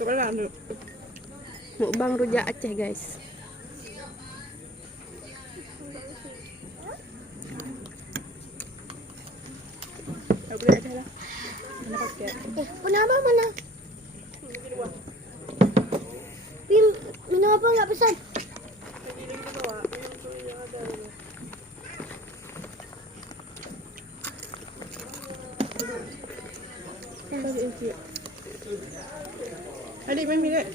Kebelah dulu. Mukbang rujak Aceh, guys. Aku boleh aja lah. Mana pakai? Punya apa mana? Minum apa nggak pesan? Adik main dek.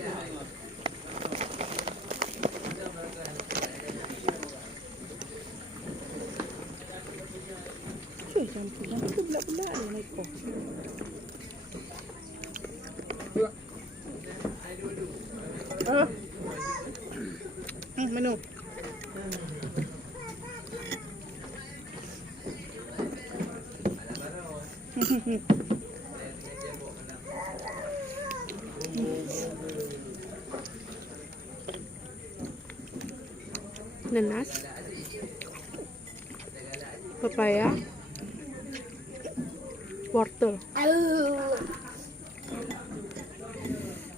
Cuy campur bulat-bulat ada naik kok. Menu. Nanas, pepaya, wortel.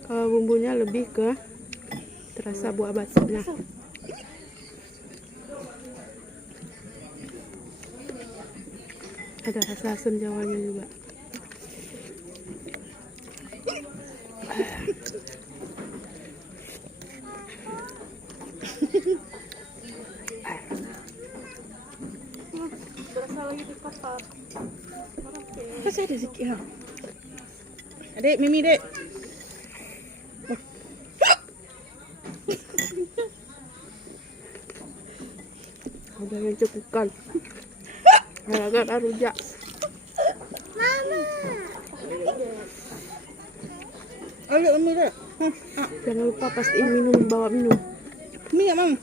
Kalau bumbunya lebih ke terasa buah batoknya. Ada rasa asam jawanya juga. Berasa lagi di pasar. Masih ada sikit ha. Adik, Mimi dek. Ada yang cekukan. Gara-gara rujak. Ayo, Mimi dek. Jangan lupa pastiin minum, bawa minum. Mimi nggak mau?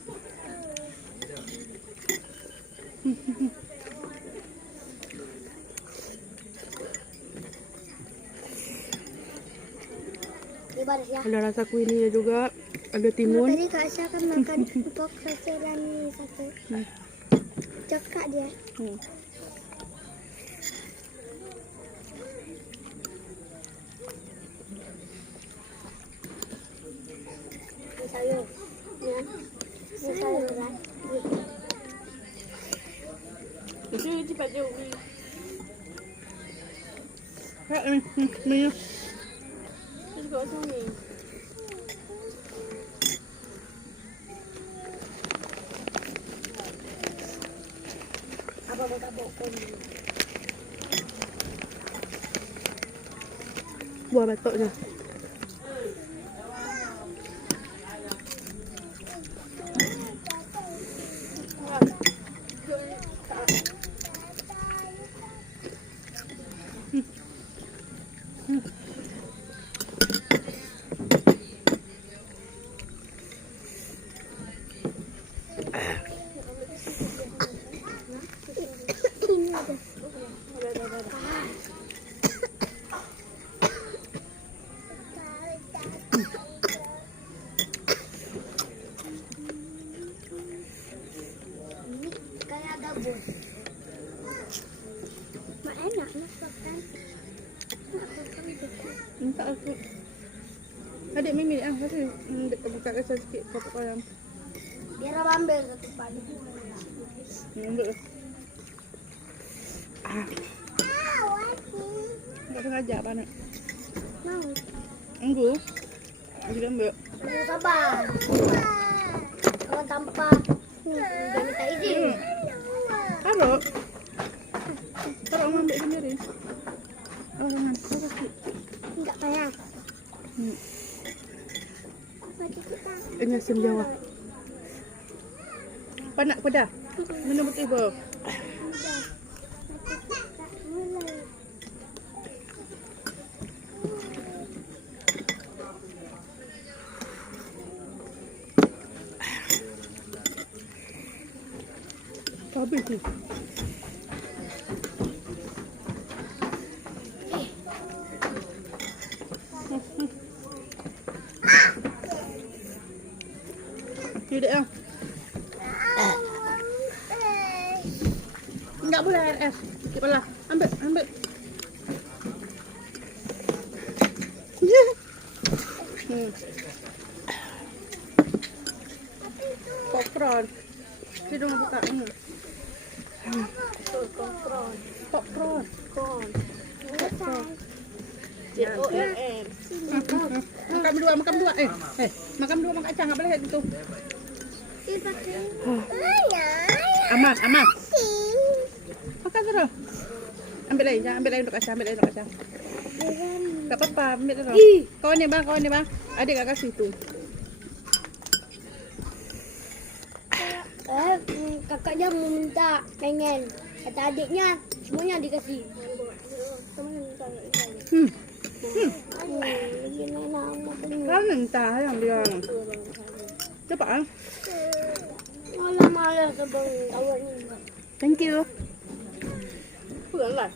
Ada rasa kuininya juga, ada timun. Tadi Kak Aisyah kan makan untuk sasaran satu. Cekak dia. Sayur. Ya. Sayuran. Itu cepat jauh. Mimi. Terus kau sini. Apa buka bokong? Buah batoknya. Kayak gabus. Mak enak masakan. Minta aku. Adik Mimi kasih buka kasih sikit kotak ayam. Biar abang ambil satu padu. Ambil. Enggak sengaja apa nak? Mau. Enggak. Ambil ambil. Sabar. Kalau tanpa udah minta izin. Taruh. Taruh ngambil sendiri. Oh, jangan. Enggak payah. Ini asam jawa. Panak pedah. Minum betul ibu. Habis tu. Tidak ya. Enggak boleh air es. Cepat lah. Ambil, ambil. Popcorn. Sino nga buka? Popcorn. JOLM. Makan dua. Makan dua makan acang. Apa lagi itu? Aman. Makan terus. Ambil lagi untuk acang. Gak apa-apa, ambil terus. Kawan ni bang. Adik gak kasih tu. Kakak dia minta pengen. Kata adiknya semuanya dikasih. Lagi Kau minta yang dia. Cepat. malas abang kawan ni. Thank you. Pulang lah.